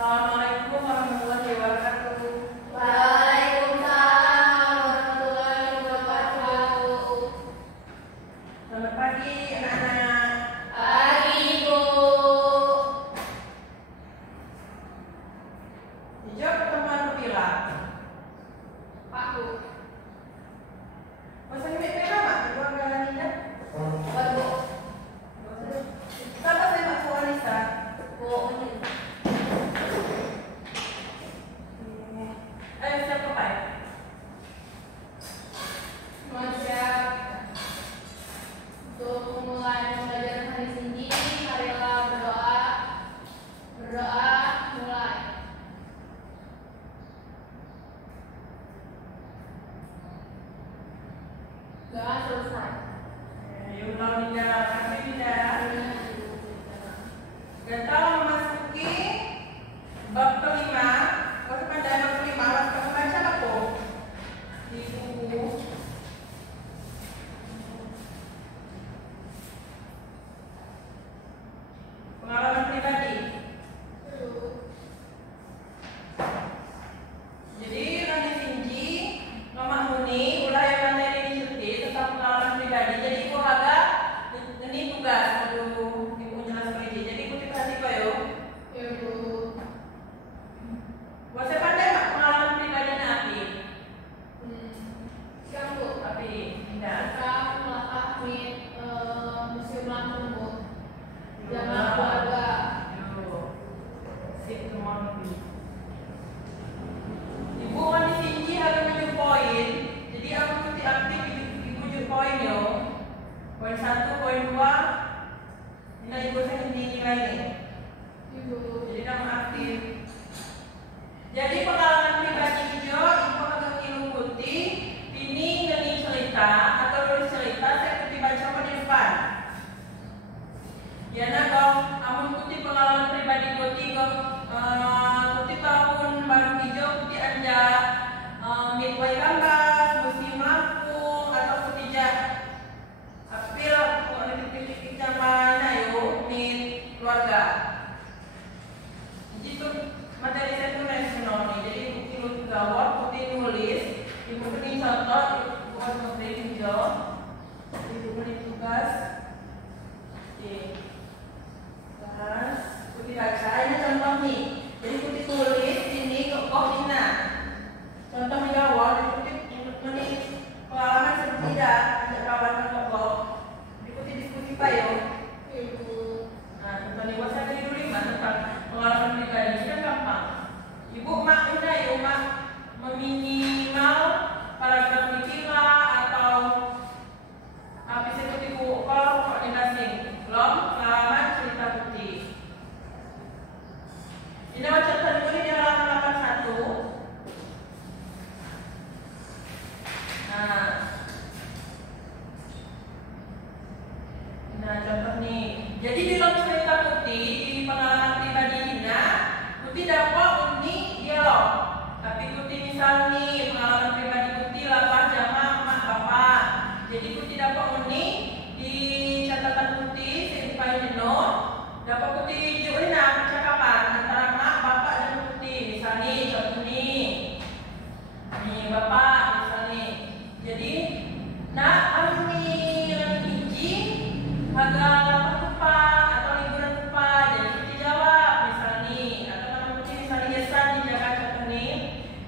Assalamualaikum warahmatullahi wabarakatuh. Waalaikumsalam warahmatullahi wabarakatuh. Selamat pagi anak-anak. Pagi, Bu. Dijawab pertemuan kepilah. Pak, Bu. Masa ini PK Mak? Ibu anggaran tidak? Buat, Bu. Siapa saya Mak Fuanisa? Bu, ini. Ayo siapa Pak? Siap. Untuk memulai pembelajaran hadis ini, marilah berdoa. Berdoa, mulai. Doa selesai. Yaudah, kami tidak. Kita memasuki bab kelima. Kalau pada bab kelima, harus kamu baca apa tuh? Di buku. Pengalaman pribadi. Jadi Rani Sinji, Mama Muni, ulah yang materi ini tentang pengalaman pribadi. Jadi ibu agak ini tugas untuk ibu jelaskan ini. Jadi ikuti perhatikan yo. Ya, Bu. Buat saya pandai mak pengalaman pribadi Nabi. Siap, Bu. Tapi tidak. Kita melangkah di Museum Lampung, Bu. Zaman keluarga. Sip semua lebih. Ibu Rani Sinji ada 7 poin. Jadi aku ikuti aktif ibu 7 poin yo. Poin 1, poin 2. Ini ibu saya nilai nih. Ibu. Jadi kamu aktif. Jadi pengalaman pribadi hijau ibu agak ikuti ini ngeni cerita atau nulis cerita saya ikuti baca di depan. Ya nak dong, kamu ikuti pengalaman pribadi ikuti ikuti tahun baru hijau ikuti anja Midway Kambas, Musim Lampung atau ikuti April titik-titik mana yo mid keluarga. Jadi itu materi saya itu nasional nih. Jadi bukti gawat, bukti nulis, ibu ini contoh, ibu harus beri hijau, ibu beri tugas. Oke, terus bukti baca. Ini contoh nih. Jadi bukti tulis ini kok Ina. Contoh gawat, ikuti menulis pengalaman seperti tidak kawan kok. Ikuti diskusi pak yo. Ibu. Nah, contoh nih buat saya dulu lima tentang pengalaman pribadi ini kan gampang. Ibu mak udah ya mak meminimal paragraf dikira atau habis itu ibu kalau koordinasi belum pengalaman cerita putih. Ini contoh dulu di halaman 81. Nah contoh nih. Jadi di dalam cerita putih di pengalaman pribadi Dina, putih dapat ini dialog. Tapi putih misal nih pengalaman pribadi putih lapar jama mak bapak. Jadi putih dapat ini di catatan putih saya dipakai jenuh. Dapat putih juga percakapan antara mak bapak dan putih. Misal nih contoh nih. Nih bapak misal nih. Jadi nak ini hiji agak lapar lupa atau liburan lupa. Jadi putih jawab misal nih atau nama putih misalnya Yesan di Jakarta nih.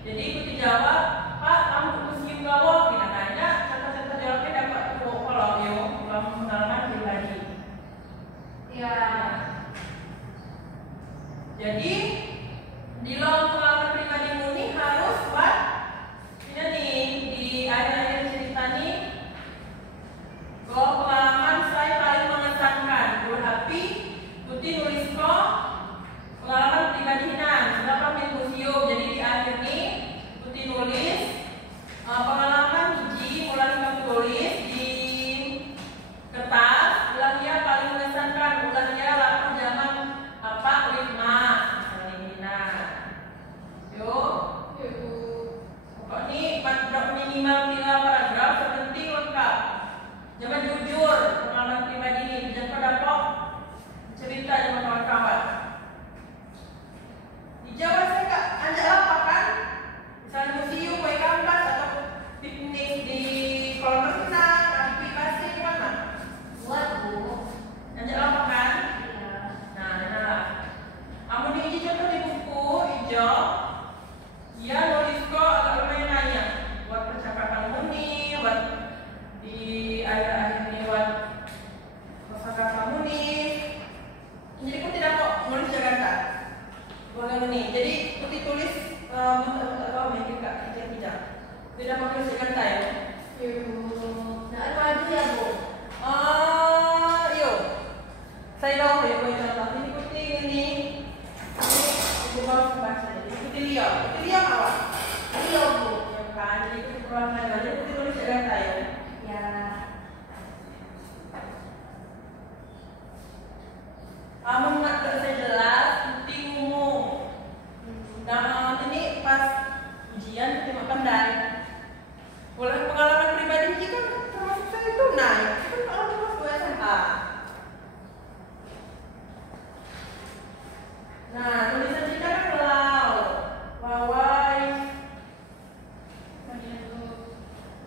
Jadi putih jawab, Pak kamu ke museum gawok. Bila tanya contoh-contoh jawabnya dapat kalau yo dalam pengalaman pribadi. Ya. Jadi di dalam pengalaman pribadi murni harus buat ini nih di akhir-akhir cerita nih bahwa pengalaman saya paling mengesankan. Tapi putih nulis kok pengalaman pribadi Hinan sudah pamit museum. Jadi di akhir nih putih nulis pengalaman hiji mulai kamu tulis di kertas. Ulah dia paling mengesankan. Ulah dia lapar zaman apa lima. ya. Dia nulis kok agak lumayan banyak buat percakapan murni, buat di akhir-akhir ini buat kosakata murni. Jadi aku tidak kok nulis Jakarta. Bukan ini. Jadi Putih tulis tidak. Tidak mau tulis Jakarta ya. Nah, maju ya Bu. Yuk. Saya tahu ya buat contoh ini Putih ini. Ibu baru baca jadi Putih lihat. Putih lihat apa? Iya Bu. Ya kan. Jadi Putih baru baca jadi Putih tulis Jakarta ya. Ya. Amun nggak saya jelas Putih ngomong. Nah ini pas ujian Putih makan dari. Oleh pengalaman pribadi Putih kan termasuk saya itu naik. Itu kan kalau kelas 2 SMA. Nah, tulisan kita kan lau, wawai,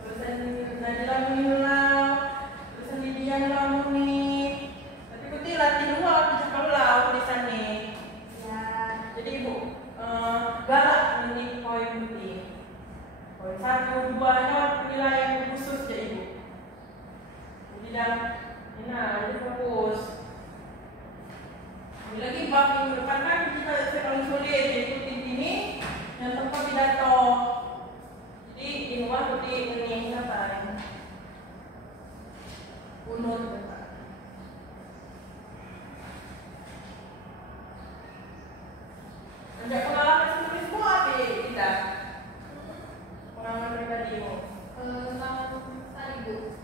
tulisan Najila muni lau, tulisan Lidian lau muni. Tapi Putih latih dua, bisa kalau lau tulisan nih. Ya. Jadi Ibu galak muni poin Putih. Poin 1, 2 nya penilaian khusus ya Ibu. Jadi jadi fokus. Lagi bab minggu depan kan kita paling sulit yaitu ini yang tempat pidato. Jadi di luar Putih ini apa? Unut. Ada pengalaman tulismu apa kita? Pengalaman pribadimu? Tadi Bu.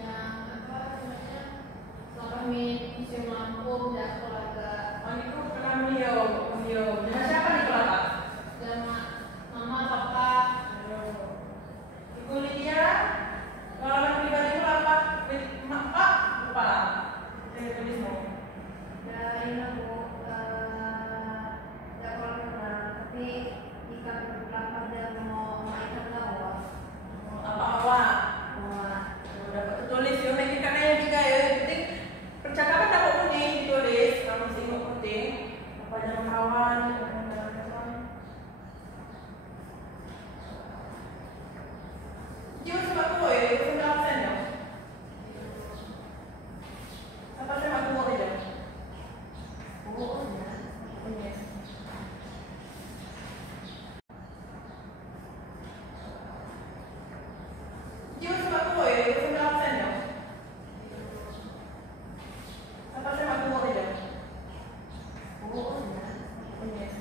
Yang apa namanya? Kami museum Lampung dan keluarga. Oh itu pernah beliau. Dengan siapa nih keluarga? Sama mama, papa. Ibu Lydia, pengalaman pribadimu apa? Pak, lupa lah. Saya tulismu. Ya ini Bu. Ya kalau pernah, tapi jika berkelapa dia mau ikan lawas. Apa awak? Wah. Dapat tertulis ya, lagi karena yang juga ya. Yang penting percakapan dapat kuning ditulis. Kamu singgung penting. Apa jangan kawan? Jiwa sebab tu ya, itu sudah absen ya. Apa saya mak tunggu aja? Oh ya. Yes. Jiwa sebab tu ya, itu sudah absen ya. Apa saya mak tunggu aja? Oh ya. Yes.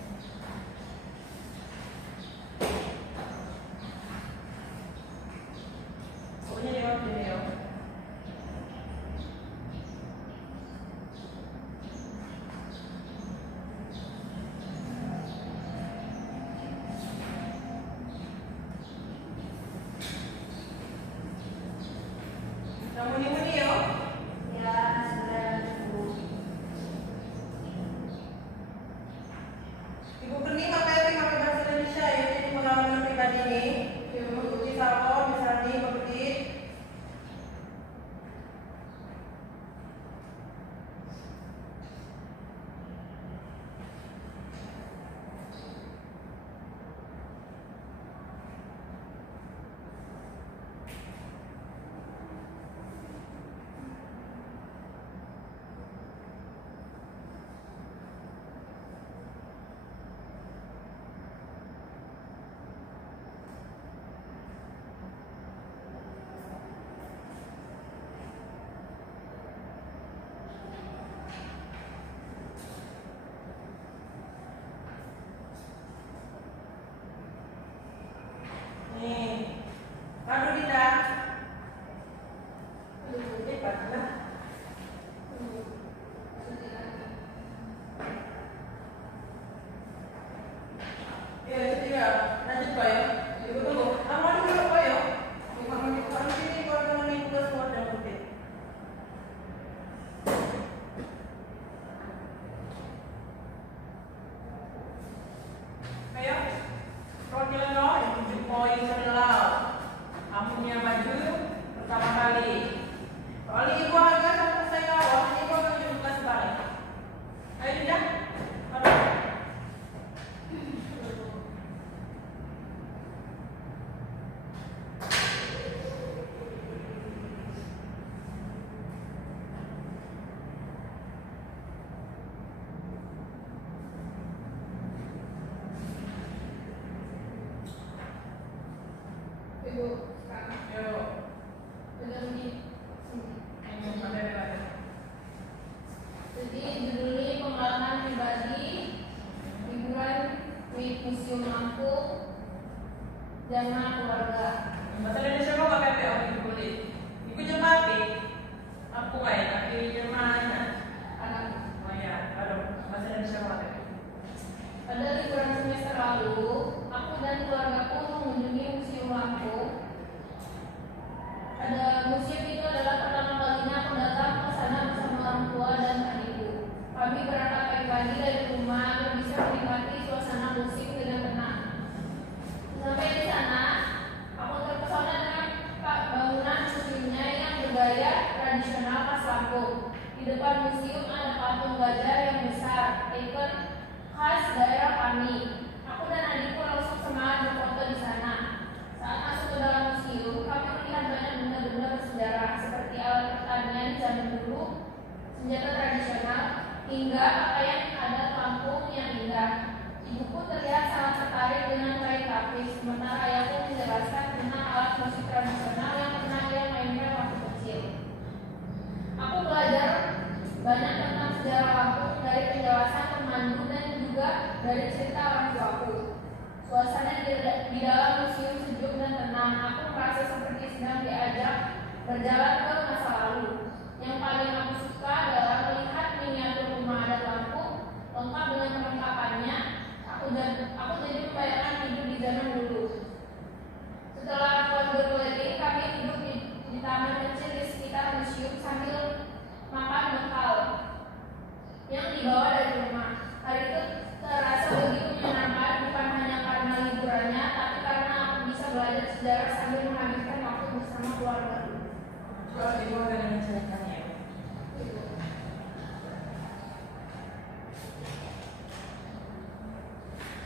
Pokoknya dia waktu ini ya. Kamu muni ya? Ya sudah Bu. Ibu Kerni pakai bahasa Indonesia ya, jadi pengalaman pribadi ini. Ibu Putih Salon, misalnya Ibu Putih. Yuk, sekarang. Yuk. Udah di sini. Ada. Jadi judulnya pengalaman pribadi, hiburan museum Lampung, jamaah keluarga. Bahasa Indonesia kok nggak pepe orang kulit. Ibu jemaah apa? Aku main, tapi jemaahnya. Anak. Oh ya, aduh, bahasa Indonesia kok nggak pepe. Pada liburan semester lalu, aku dan keluargaku mengunjungi Museum Lampung. Museum itu adalah pertama kalinya aku datang ke sana bersama orang tua dan adikku. Kami berangkat pagi-pagi dari rumah agar bisa menikmati suasana musik dengan tenang. Sampai di sana, aku terpesona dengan bangunan museumnya yang bergaya tradisional khas Lampung. Di depan museum ada patung gajah yang besar, ikon khas daerah kami. Aku dan adikku langsung semangat berfoto di sana. Saat masuk ke dalam museum, kami melihat banyak benda-benda bersejarah seperti alat pertanian zaman dulu, senjata tradisional, hingga pakaian adat Lampung yang indah. Ibuku terlihat sangat tertarik dengan kain tapis, sementara ayahku menjelaskan tentang alat musik tradisional yang pernah ia mainkan waktu kecil. Aku belajar banyak tentang sejarah Lampung dari penjelasan pemandu dan juga dari cerita orang tuaku. Suasana di dalam museum sejuk dan tenang. Aku merasa seperti sedang diajak berjalan ke masa lalu. Yang paling aku suka adalah melihat miniatur rumah adat Lampung lengkap dengan perlengkapannya. Aku jadi membayangkan hidup di zaman dulu. Setelah puas berkeliling, kami duduk di taman kecil di sekitar museum sambil makan bekal yang dibawa dari rumah. Hari itu terasa begitu menyenangkan, bukan hanya karena liburannya, tapi karena aku bisa belajar sejarah sambil menghabiskan waktu bersama keluarga. Coba ibu akan menceritakannya.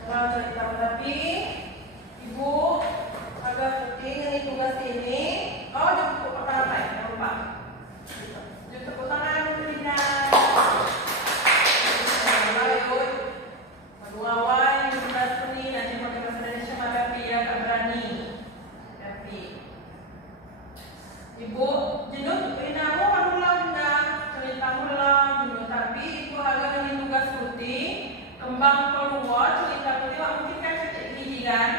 Kalau cerita tapi ibu agak penting ini tugas ini. Oh, jangan lupa apa ya? Jangan lupa. Jangan tepuk tangan untuk Lina. Lawan tugas ini nanti pakai bahasa Indonesia tapi ya tak berani. Tapi ibu jenuh Lina mau kan ulang cerita ulang jenuh tapi ibu agak ini tugas rutin kembang keluar cerita rutin mungkin kan sedikit kan.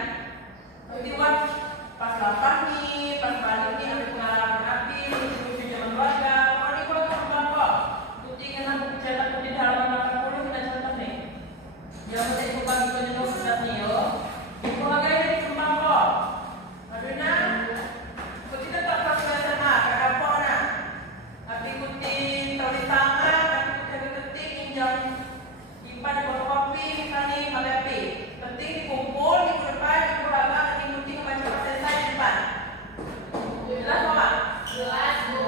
Nanti pas lapar nih, pas balik nih ada pengalaman api, lucu-lucu zaman keluarga. Kalau di keluarga kembang kok, putih kan aku cetak putih di halaman 80 kita contoh nih. Jangan saya ibu bagi penyuh sudah nih yo. Ibu agak ini kembang kok. Aduh nah, putih tetap pas belajar nah, kakak apa nah. Tapi putih tulis tangan, tapi putih ketik injak impan di botol kopi misalnya pakai api. Penting dikumpul di depan ibu agak ini putih membaca selesai di depan. Jelas Pak? Jelas, Bu.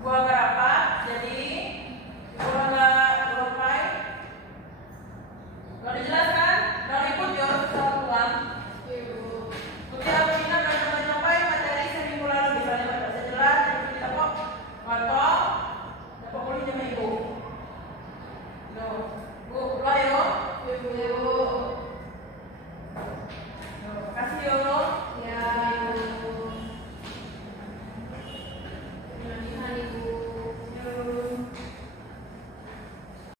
Gua agak rapat, jadi gua agak lupai. Kalau dijelaskan, kalau ikut ya harus ulang. Putih aku ingat dan sampai materi seminggu lalu misalnya bahasa jelas, jadi kita kok foto, dapat kulit sama ibu. Loh, Bu, mulai yo.